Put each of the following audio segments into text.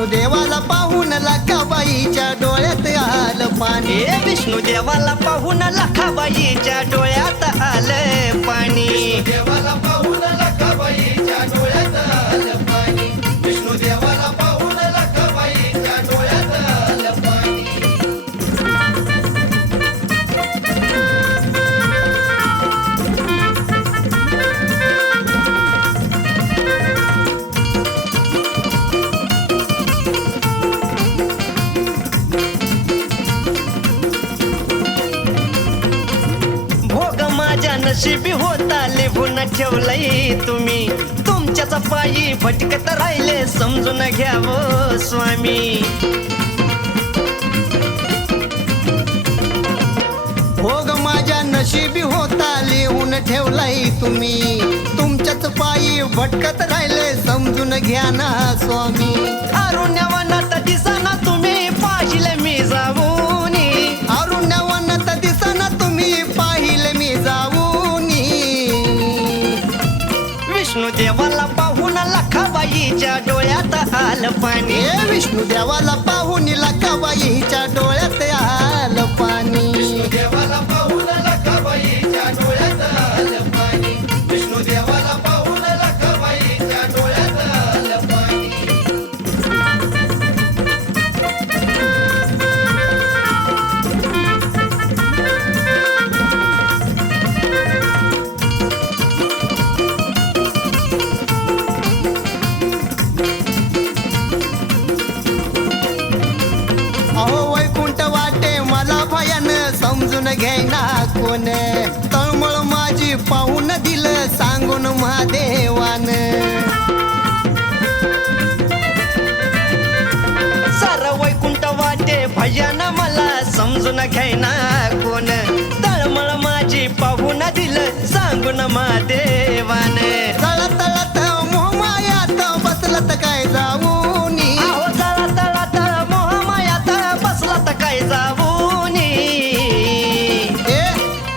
विष्णू देवाला पाहून लाखाबाईच्या डोळ्यात आलं पाणी. हे विष्णू देवाला पाहून लाखाबाईच्या डोळ्यात आलं पाणी. देवाला पाहून लाखाबाईच्या डोळ्यात आलं पाणी. विष्णू देवाला पाहून लाखाबाईच्या डोळ्यात आलं पाणी. भोग माझ्या नशिबी होता लिहून ठेवलंय तुम्ही. तुमच्याच पायी भटकत राहिले समजून घ्यावं स्वामी. भोग माझ्या नशिबी होता लिहून ठेवलाय तुम्ही. तुमच्याच पायी भटकत राहिले समजून घ्या ना स्वामी. अरुण्यवनात दिसना तुम्ही पाहिले मी जाऊनी. अरुण्यवनात दिसना तुम्ही पाहिले मी जाऊनी. विष्णू देवाला पाहून लाखाबाईच्या डोळ्यात आलं पाणी. हे विष्णू देवाला पाहून लाखाबाईच्या डोळ्यात आलं पाणी. विष्णू देवाला पाहून लाखाबाईच्या डोळ्यात आलं पाणी. विष्णू देवाला पाहून लाखाबाईच्या डोळ्यात आलं पाणी. अहो वैकुंठ वाटे मला भयान समजून घ्यायना कोण. तळमळ माझी पाहून दिलं सांगून महादेवान. सार वैकुंठ वाटे भयान मला समजून घ्यायना कोण. तळमळ माझी पाहून दिलं सांगून महादेवान. तळत तळत मोहमायात बसलत काय जाऊनी. अहो तळा तळा तळ मोहमायात बसला तर काय जाऊनी. ए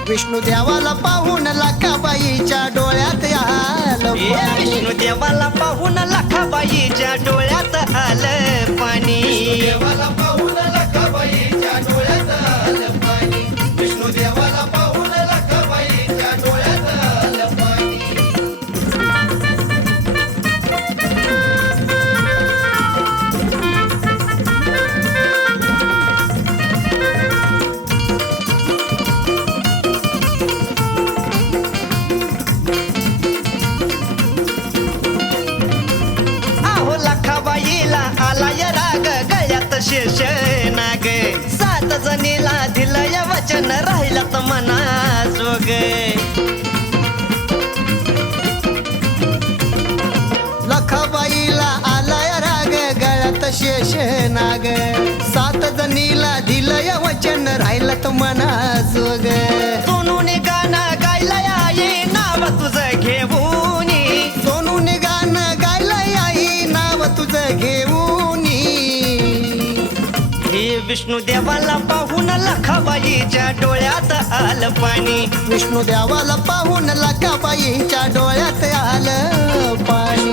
विष्णू देवाला पाहून लाखाबाईच्या डोळ्यात आलं हे पाणी. विष्णू देवाला पाहून लाखाबाईच्या डोळ्यात आलं पाणी. देवाला पाहून लाखाबाईच्या डोळ्यात आलं पाणी. विष्णू देवाला पाहून लाखाबाईच्या डोळ्यात आलं पाणी. अहो लाखाबाईला आलाय राग गळ्यात शेष नाग. 7 जणीला दिलंय वचन राहिलं मना जोग. लखाबाईला आलाय राग गळ्यात शेष नाग. 7 जणीला दिलंय वचन राहिलं मना जोग. सोनून गाणं गायलंय आई नाव तुझं घेऊनी. सोनून गाणं गायलंय आई नाव तुझं घेऊनी. हे विष्णू देवाला पाहून लाखाबाईच्या डोळ्यात आलं पाणी. विष्णू देवाला पाहून लाखाबाईच्या डोळ्यात आलं पाणी.